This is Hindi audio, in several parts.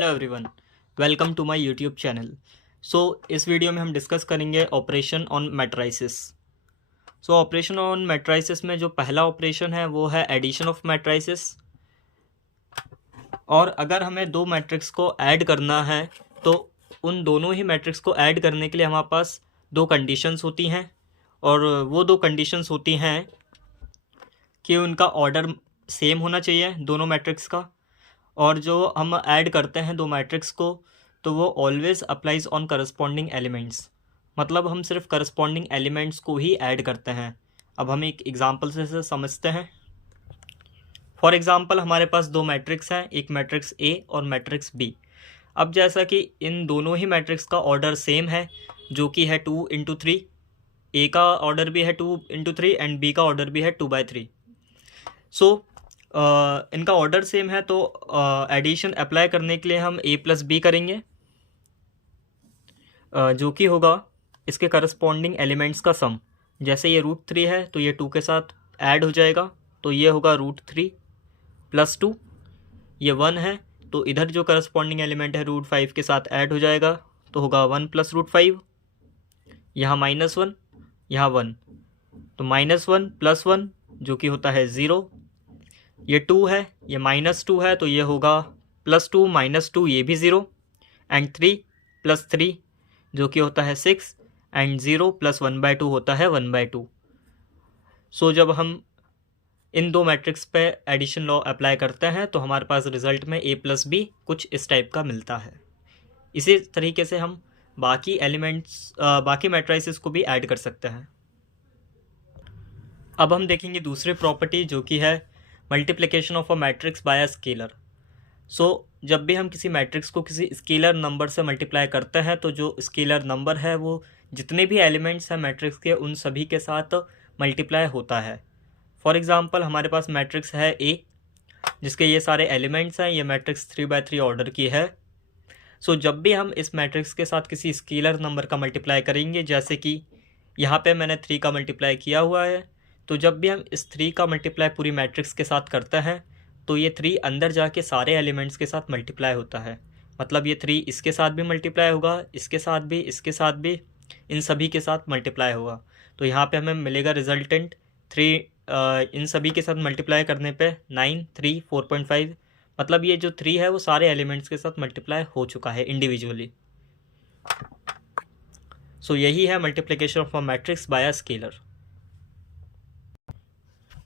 Hello everyone, welcome to my YouTube channel. इस वीडियो में हम डिस्कस करेंगे operation on matrices. Operation on matrices में जो पहला ऑपरेशन है वो है एडिशन ऑफ मैट्राइसिस। और अगर हमें दो मैट्रिक्स को ऐड करना है तो उन दोनों ही मैट्रिक्स को ऐड करने के लिए हमारे पास दो कंडीशंस होती हैं, और वो दो कंडीशंस होती हैं कि उनका ऑर्डर सेम होना चाहिए दोनों मैट्रिक्स का, और जो हम ऐड करते हैं दो मैट्रिक्स को तो वो always applies on corresponding elements. मतलब हम सिर्फ करस्पॉन्डिंग एलिमेंट्स को ही ऐड करते हैं। अब हम एक एग्जांपल से इसे समझते हैं। फॉर एग्जांपल हमारे पास दो मैट्रिक्स हैं, एक मैट्रिक्स ए और मैट्रिक्स बी। अब जैसा कि इन दोनों ही मैट्रिक्स का ऑर्डर सेम है जो कि है 2 × 3, ए का ऑर्डर भी है 2 × 3 एंड बी का ऑर्डर भी है 2/3। इनका ऑर्डर सेम है तो एडिशन अप्लाई करने के लिए हम a + b करेंगे, जो कि होगा इसके करस्पॉन्डिंग एलिमेंट्स का सम। जैसे ये √3 है तो ये 2 के साथ ऐड हो जाएगा, तो ये होगा √3 + 2। ये 1 है तो इधर जो करस्पॉन्डिंग एलिमेंट है √5 के साथ ऐड हो जाएगा, तो होगा 1 + √5। यहाँ -1, यहाँ 1, तो -1 + 1 जो कि होता है 0। ये 2 है, ये -2 है तो ये होगा +2 - 2, ये भी 0, एंड 3 + 3 जो कि होता है 6, एंड 0 + 1/2 होता है 1/2। जब हम इन दो मैट्रिक्स पे एडिशन लॉ अप्लाई करते हैं तो हमारे पास रिजल्ट में a + b कुछ इस टाइप का मिलता है। इसी तरीके से हम बाकी एलिमेंट्स बाकी मैट्राइसेस को भी ऐड कर सकते हैं। अब हम देखेंगे दूसरी प्रॉपर्टी जो कि है multiplication of a matrix bye a scalar. जब भी हम किसी मैट्रिक्स को किसी स्केलर नंबर से मल्टीप्लाई करते हैं तो जो स्केलर नंबर है वो जितने भी एलिमेंट्स हैं मैट्रिक्स के उन सभी के साथ मल्टीप्लाई होता है। फॉर एग्जांपल हमारे पास मैट्रिक्स है ए जिसके ये सारे एलिमेंट्स हैं, ये मैट्रिक्स 3/3 ऑर्डर की है। जब भी हम इस मैट्रिक्स के साथ किसी स्केलर नंबर का मल्टीप्लाई करेंगे, जैसे कि यहाँ पे मैंने 3 का मल्टीप्लाई किया हुआ है, तो जब भी हम इस 3 का मल्टीप्लाई पूरी मैट्रिक्स के साथ करते हैं तो ये 3 अंदर जाके सारे एलिमेंट्स के साथ मल्टीप्लाई होता है। मतलब ये 3 इसके साथ भी मल्टीप्लाई होगा, इसके साथ भी, इसके साथ भी, इन सभी के साथ मल्टीप्लाई होगा। तो यहाँ पे हमें मिलेगा रिजल्टेंट 3 इन सभी के साथ मल्टीप्लाई करने पे 9, 3, 4.5। मतलब ये जो 3 है वो सारे एलिमेंट्स के साथ मल्टीप्लाई हो चुका है इंडिविजुअली। यही है multiplication of a matrix bye a scalar.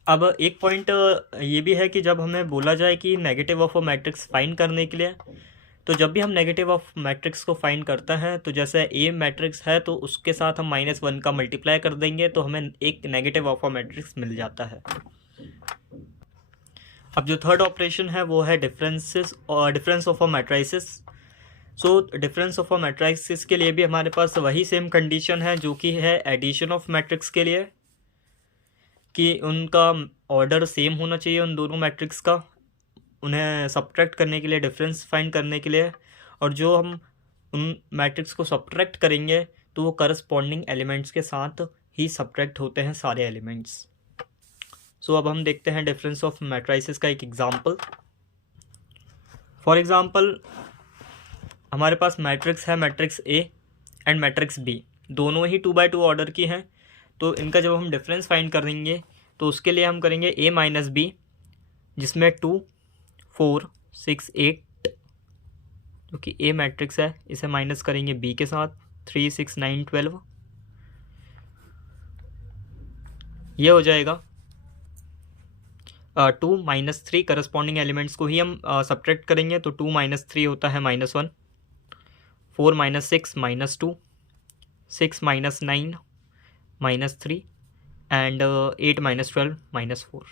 अब एक पॉइंट ये भी है कि जब हमें बोला जाए कि negative of a matrix find करने के लिए, तो जब भी हम नेगेटिव ऑफ मैट्रिक्स को फाइंड करते हैं तो जैसे ए मैट्रिक्स है तो उसके साथ हम -1 का मल्टीप्लाई कर देंगे तो हमें एक नेगेटिव ऑफ अ मैट्रिक्स मिल जाता है। अब जो थर्ड ऑपरेशन है वो है difference of a matrices. Difference of a matrices के लिए भी हमारे पास वही सेम कंडीशन है जो कि है एडिशन ऑफ मैट्रिक्स के लिए, कि उनका ऑर्डर सेम होना चाहिए उन दोनों मैट्रिक्स का, उन्हें सब्ट्रैक्ट करने के लिए, डिफरेंस फाइंड करने के लिए। और जो हम उन मैट्रिक्स को सब्ट्रैक्ट करेंगे तो वो करस्पॉन्डिंग एलिमेंट्स के साथ ही सब्ट्रैक्ट होते हैं सारे एलिमेंट्स। अब हम देखते हैं डिफरेंस ऑफ मैट्राइसिस का एक एग्जांपल। फॉर एग्जांपल हमारे पास मैट्रिक्स है matrix A and matrix B, दोनों ही 2/2 ऑर्डर की हैं। तो इनका जब हम डिफरेंस फाइंड करेंगे तो उसके लिए हम करेंगे a - b, जिसमें 2, 4, 6, 8 जो कि a मैट्रिक्स है, इसे माइनस करेंगे b के साथ, 3, 6, 9, 12। ये हो जाएगा 2 - 3, करस्पॉन्डिंग एलिमेंट्स को ही हम सब्ट्रैक्ट करेंगे तो 2 - 3 होता है -1, 4 - 6 -2, 6 - 9 -3, एंड 8 - 12 -4।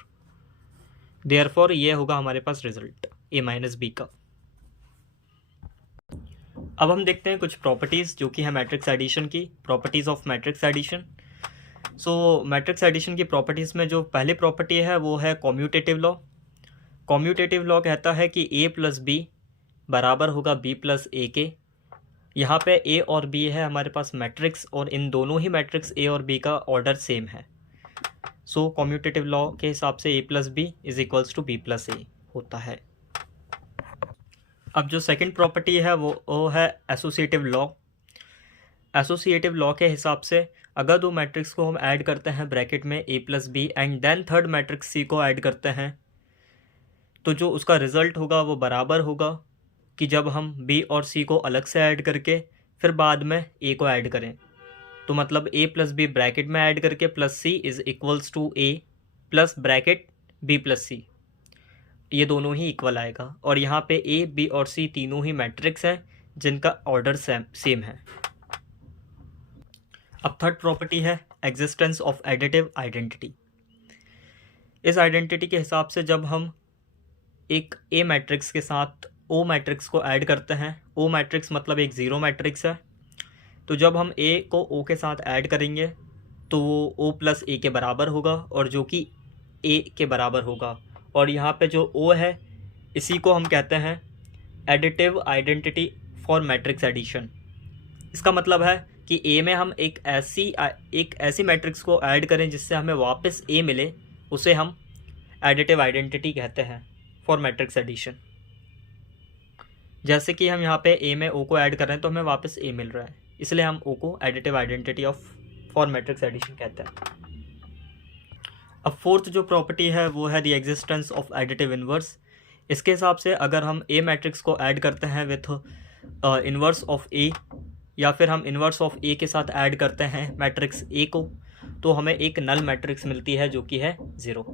देयरफॉर ये होगा हमारे पास रिजल्ट a - b का। अब हम देखते हैं कुछ प्रॉपर्टीज़ जो कि है मैट्रिक्स एडिशन की, properties of matrix addition. Matrix addition की प्रॉपर्टीज़ में जो पहली प्रॉपर्टी है वो है कॉम्यूटेटिव लॉ। कॉम्यूटेटिव लॉ कहता है कि a + b बराबर होगा b + a के। यहाँ पे a और b है हमारे पास मैट्रिक्स, और इन दोनों ही मैट्रिक्स a और b का ऑर्डर सेम है। कॉम्यूटेटिव लॉ के हिसाब से a + b = b + a होता है। अब जो सेकंड प्रॉपर्टी है वो है एसोसिएटिव लॉ। एसोसिएटिव लॉ के हिसाब से अगर दो मैट्रिक्स को हम ऐड करते हैं ब्रैकेट में a plus B and then third matrix c को ऐड करते हैं, तो जो उसका रिजल्ट होगा वो बराबर होगा कि जब हम b और c को अलग से ऐड करके फिर बाद में a को ऐड करें। तो मतलब a प्लस बी ब्रैकेट में ऐड करके plus c is equals to a plus bracket b plus c, ये दोनों ही इक्वल आएगा। और यहाँ पे a b और c तीनों ही मैट्रिक्स हैं जिनका ऑर्डर सेम है। अब थर्ड प्रॉपर्टी है एग्जिस्टेंस ऑफ एडिटिव आइडेंटिटी। इस आइडेंटिटी के हिसाब से जब हम एक ए मैट्रिक्स के साथ ओ मैट्रिक्स को ऐड करते हैं, ओ मैट्रिक्स मतलब एक ज़ीरो मैट्रिक्स है, तो जब हम ए को ओ के साथ ऐड करेंगे तो वो ओ प्लस ए के बराबर होगा और जो कि ए के बराबर होगा। और यहाँ पे जो ओ है इसी को हम कहते हैं additive identity for matrix addition. इसका मतलब है कि ए में हम एक ऐसी मैट्रिक्स को ऐड करें जिससे हमें वापस ए मिले, उसे हम एडिटिव आइडेंटिटी कहते हैं फॉर मैट्रिक्स एडिशन। जैसे कि हम यहाँ पे ए में ओ को ऐड कर रहे हैं तो हमें वापस ए मिल रहा है, इसलिए हम ओ को additive identity for matrix addition कहते हैं। अब फोर्थ जो प्रॉपर्टी है वो है the existence of additive inverse. इसके हिसाब से अगर हम ए मैट्रिक्स को ऐड करते हैं विथ इन्वर्स ऑफ ए, या फिर हम इन्वर्स ऑफ ए के साथ ऐड करते हैं मैट्रिक्स ए को, तो हमें एक नल मैट्रिक्स मिलती है जो कि है 0।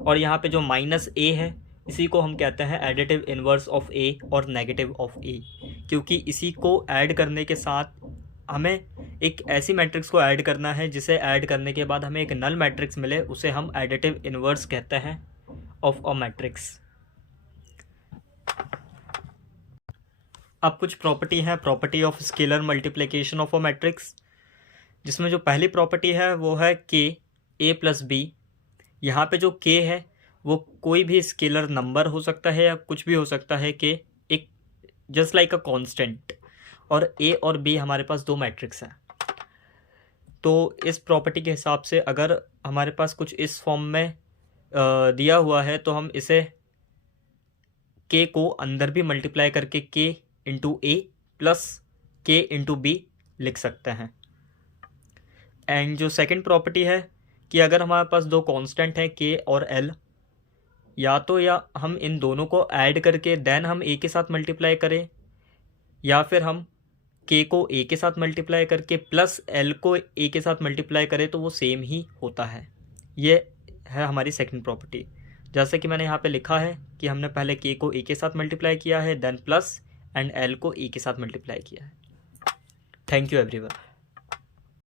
और यहाँ पे जो माइनस ए है इसी को हम कहते हैं एडिटिव इन्वर्स ऑफ ए और नेगेटिव ऑफ ए, क्योंकि इसी को ऐड करने के साथ हमें एक ऐसी मैट्रिक्स को ऐड करना है जिसे ऐड करने के बाद हमें एक नल मैट्रिक्स मिले, उसे हम एडिटिव इन्वर्स कहते हैं ऑफ अ मैट्रिक्स। अब कुछ प्रॉपर्टी है property of scalar multiplication of a matrix, जिसमें जो पहली प्रॉपर्टी है वो है के ए प्लस बी। यहाँ पे जो के है वो कोई भी स्केलर नंबर हो सकता है या कुछ भी हो सकता है, के एक जस्ट लाइक अ कांस्टेंट, और ए और बी हमारे पास दो मैट्रिक्स हैं। तो इस प्रॉपर्टी के हिसाब से अगर हमारे पास कुछ इस फॉर्म में दिया हुआ है तो हम इसे के को अंदर भी मल्टीप्लाई करके के इंटू ए प्लस के इंटू बी लिख सकते हैं। एंड जो सेकंड प्रॉपर्टी है कि अगर हमारे पास दो कांस्टेंट हैं के और एल, या हम इन दोनों को ऐड करके देन हम ए के साथ मल्टीप्लाई करें, या फिर हम के को ए के साथ मल्टीप्लाई करके प्लस एल को ए के साथ मल्टीप्लाई करें, तो वो सेम ही होता है। ये है हमारी सेकंड प्रॉपर्टी। जैसे कि मैंने यहाँ पे लिखा है कि हमने पहले के को ए के साथ मल्टीप्लाई किया है, देन प्लस एंड एल को ए के साथ मल्टीप्लाई किया है। Thank you everyone.